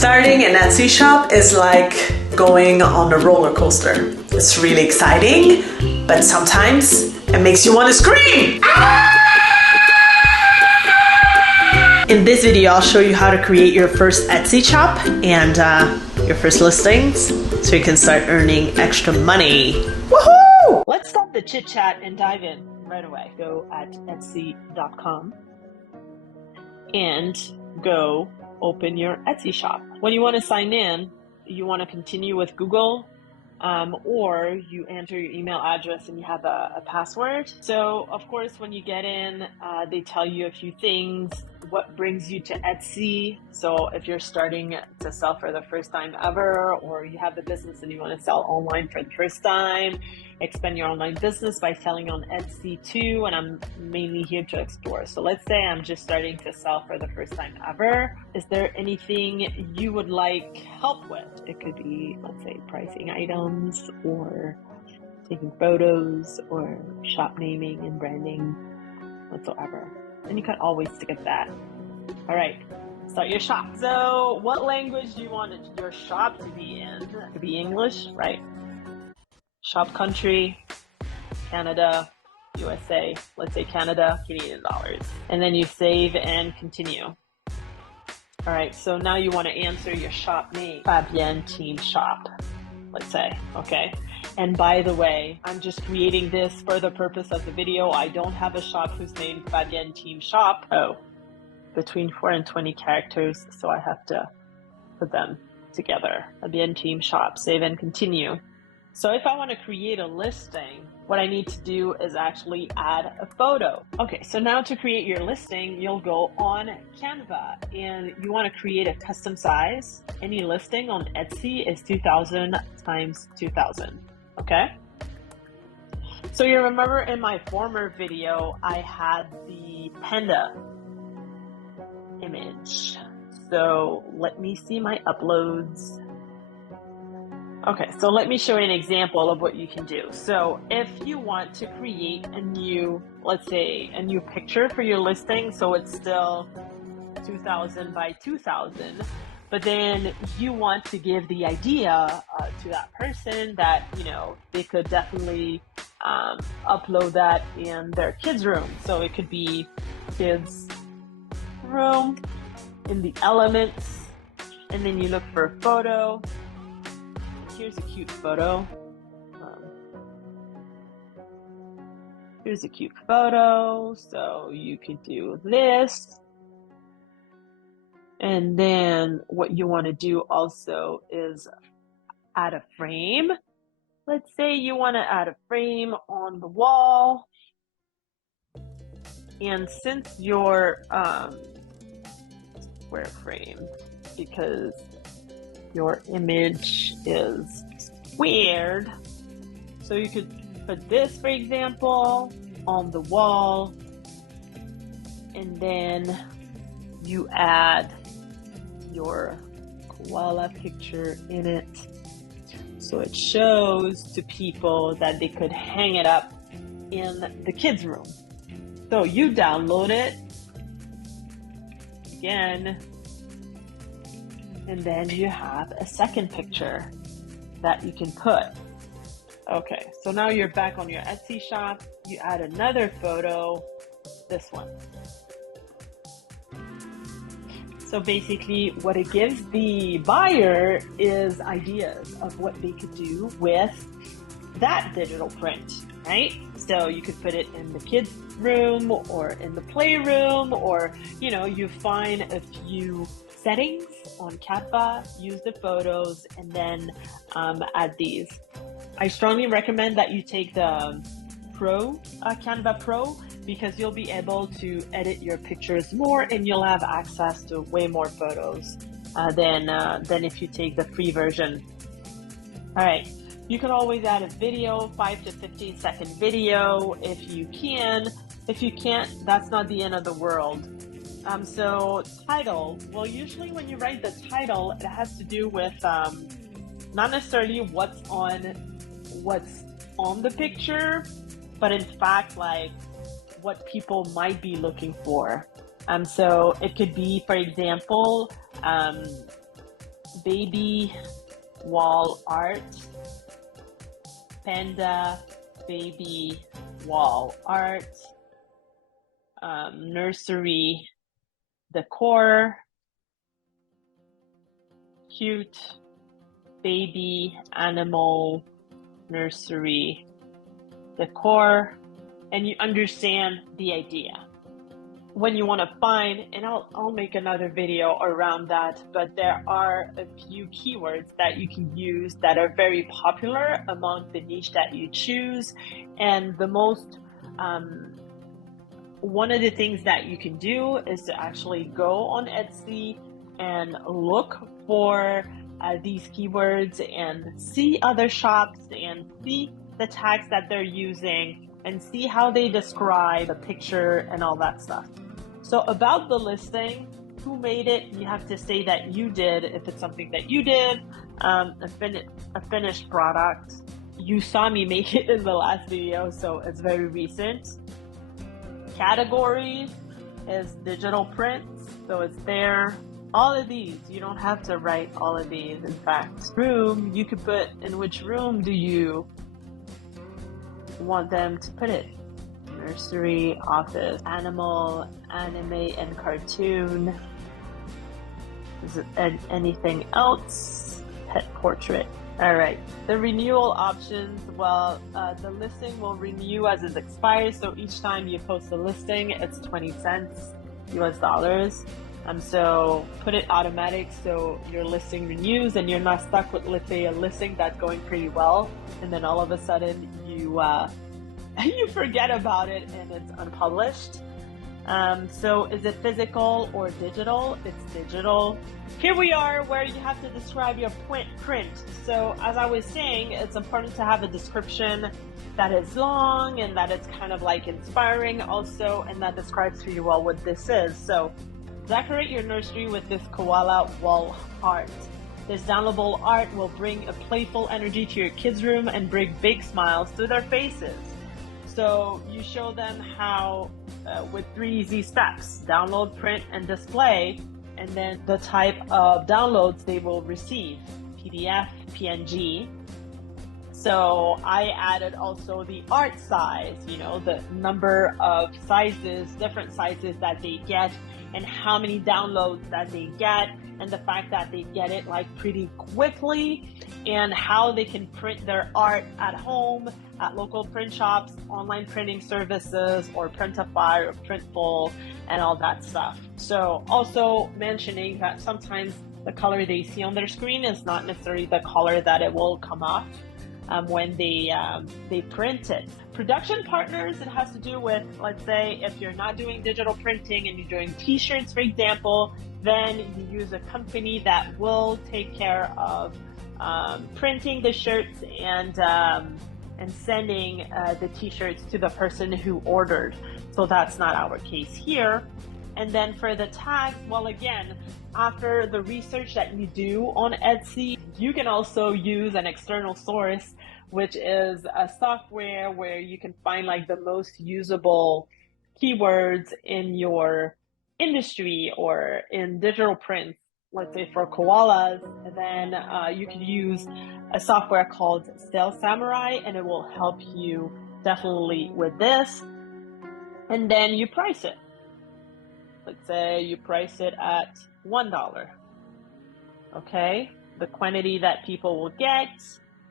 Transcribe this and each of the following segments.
Starting an Etsy shop is like going on a roller coaster. It's really exciting, but sometimes it makes you want to scream. In this video, I'll show you how to create your first Etsy shop and your first listings so you can start earning extra money. Woohoo! Let's stop the chit chat and dive in right away. Go at Etsy.com and go open your Etsy shop. When you want to sign in, you want to continue with Google, or you enter your email address and you have a password. So of course, when you get in, they tell you a few things, what brings you to Etsy. So if you're starting to sell for the first time ever, or you have the business and you want to sell online for the first time, expand your online business by selling on Etsy too. And I'm mainly here to explore. So let's say I'm just starting to sell for the first time ever. Is there anything you would like help with? It could be, let's say, pricing items or taking photos or shop naming and branding whatsoever. And you can always skip that. All right, start your shop. So what language do you want your shop to be in? It could be English, right? Shop country, Canada, USA, let's say Canada, Canadian dollars. And then you save and continue. All right, so now you want to answer your shop name, Fabienne Team Shop, let's say, okay? And by the way, I'm just creating this for the purpose of the video. I don't have a shop who's named Fabienne Team Shop. Oh, between 4 and 20 characters, so I have to put them together. Fabienne Team Shop, save and continue. So if I want to create a listing, what I need to do is actually add a photo. Okay, so now to create your listing, you'll go on Canva and you want to create a custom size. Any listing on Etsy is 2000 times 2000, okay? So you remember in my former video, I had the panda image. So let me see my uploads. Okay, so let me show you an example of what you can do. So if you want to create a new, let's say a new picture for your listing, so it's still 2000 by 2000, but then you want to give the idea to that person that, you know, they could definitely upload that in their kids' room. So it could be kids' room in the elements, and then you look for a photo. Here's a cute photo. Here's a cute photo. So you could do this. And then what you want to do also is add a frame. Let's say you want to add a frame on the wall. And since your square frame, because your image is weird, so you could put this, for example, on the wall, and then you add your koala picture in it, so it shows to people that they could hang it up in the kids' room. So you download it again, and then you have a second picture that you can put. Okay, so now you're back on your Etsy shop. You add another photo, this one. So basically what it gives the buyer is ideas of what they could do with that digital print, right? So you could put it in the kids' room or in the playroom, or, you know, you find a few settings on Canva, use the photos, and then add these. I strongly recommend that you take the Canva Pro, because you'll be able to edit your pictures more and you'll have access to way more photos than if you take the free version. All right, you can always add a video, 5 to 15 second video if you can. If you can't, that's not the end of the world. So title, well, usually when you write the title, it has to do with not necessarily what's on the picture, but in fact, like what people might be looking for. So it could be, for example, baby wall art, panda baby wall art, nursery decor, cute baby animal nursery decor, and you understand the idea. When you want to find, and I'll make another video around that, but there are a few keywords that you can use that are very popular among the niche that you choose. And the most one of the things that you can do is to actually go on Etsy and look for these keywords and see other shops and see the tags that they're using and see how they describe the picture and all that stuff. So about the listing, who made it, you have to say that you did if it's something that you did, a finished product. You saw me make it in the last video, so it's very recent. Category is digital prints, so it's there. All of these, you don't have to write all of these. In fact, room, you could put in which room do you want them to put it. Nursery, office, animal, anime and cartoon. Is it anything else? Pet portrait. All right, the renewal options, well, the listing will renew as it expires. So each time you post a listing, it's 20 cents US dollars. So put it automatic so your listing renews and you're not stuck with, let's say, a listing that's going pretty well, and then all of a sudden you you forget about it and it's unpublished. So is it physical or digital? It's digital. Here we are where you have to describe your print. So as I was saying, it's important to have a description that is long and that it's kind of like inspiring also, and that describes pretty well what this is. So decorate your nursery with this koala wall art. This downloadable art will bring a playful energy to your kids' room and bring big smiles to their faces. So you show them how with 3 easy steps: download, print, and display, and then the type of downloads they will receive: PDF, PNG. So I added also the art size, you know, the number of sizes, different sizes that they get, and how many downloads that they get, and the fact that they get it like pretty quickly, and how they can print their art at home, at local print shops, online printing services, or Printify or Printful, and all that stuff. So also mentioning that sometimes the color they see on their screen is not necessarily the color that it will come off when they print it. Production partners, it has to do with, let's say, if you're not doing digital printing and you're doing t-shirts, for example, then you use a company that will take care of printing the shirts and sending the t-shirts to the person who ordered. So that's not our case here. And then for the tags, well, again, after the research that you do on Etsy, you can also use an external source, which is a software where you can find like the most usable keywords in your industry or in digital prints. Let's say for koalas, and then you can use a software called Sales Samurai, and it will help you definitely with this. And then you price it. Let's say you price it at $1. Okay, the quantity that people will get.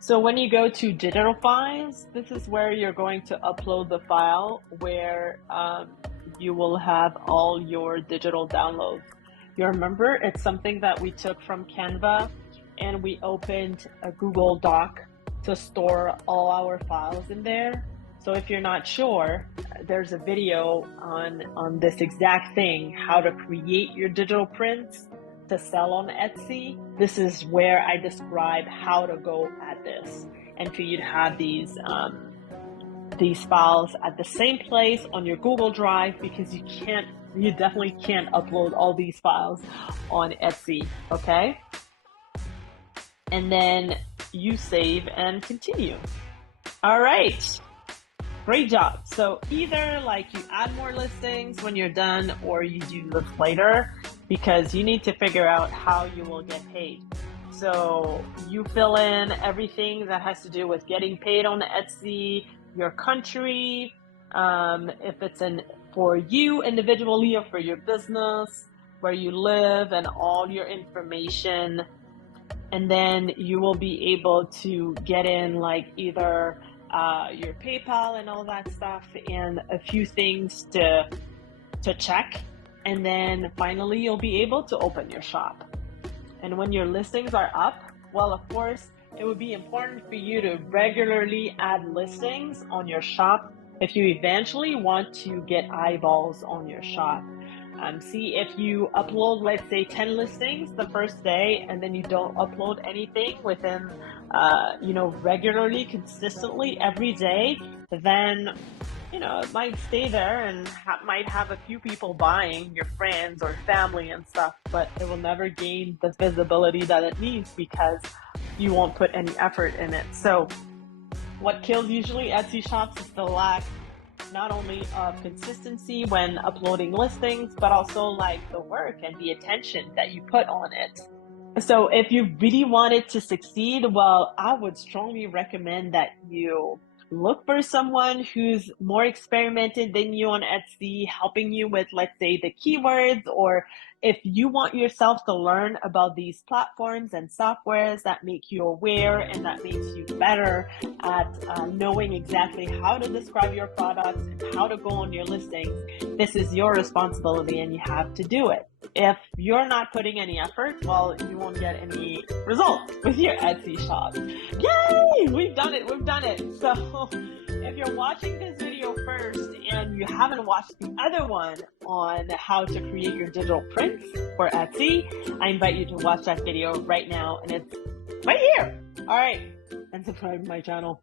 So when you go to digital files, this is where you're going to upload the file where you will have all your digital downloads. You remember, it's something that we took from Canva, and we opened a Google Doc to store all our files in there. So if you're not sure, there's a video on this exact thing, how to create your digital prints to sell on Etsy. This is where I describe how to go at this, and for you to have these files at the same place on your Google Drive, because you definitely can't upload all these files on Etsy, okay? And then you save and continue. All right. Great job. So either like you add more listings when you're done, or you do this later, because you need to figure out how you will get paid. So you fill in everything that has to do with getting paid on Etsy, your country, if it's for you individually or for your business, where you live, and all your information. And then you will be able to get in like either your PayPal and all that stuff, and a few things to check. And then finally you'll be able to open your shop. And when your listings are up, well, of course, it would be important for you to regularly add listings on your shop if you eventually want to get eyeballs on your shop. See, if you upload, let's say, 10 listings the first day, and then you don't upload anything within, regularly, consistently every day, then, it might stay there and might have a few people buying, your friends or family and stuff, but it will never gain the visibility that it needs because you won't put any effort in it. So what kills usually Etsy shops is the lack not only of consistency when uploading listings, but also like the work and the attention that you put on it. So if you really want it to succeed, well, I would strongly recommend that you look for someone who's more experimented than you on Etsy, helping you with, let's say, the keywords, or if you want yourself to learn about these platforms and softwares that make you aware and that makes you better at knowing exactly how to describe your products and how to go on your listings, this is your responsibility and you have to do it. If you're not putting any effort, well, you won't get any results with your Etsy shop. Yay! We've done it. So if you're watching this video first and you haven't watched the other one on how to create your digital prints for Etsy, I invite you to watch that video right now, and it's right here. All right, and subscribe to my channel.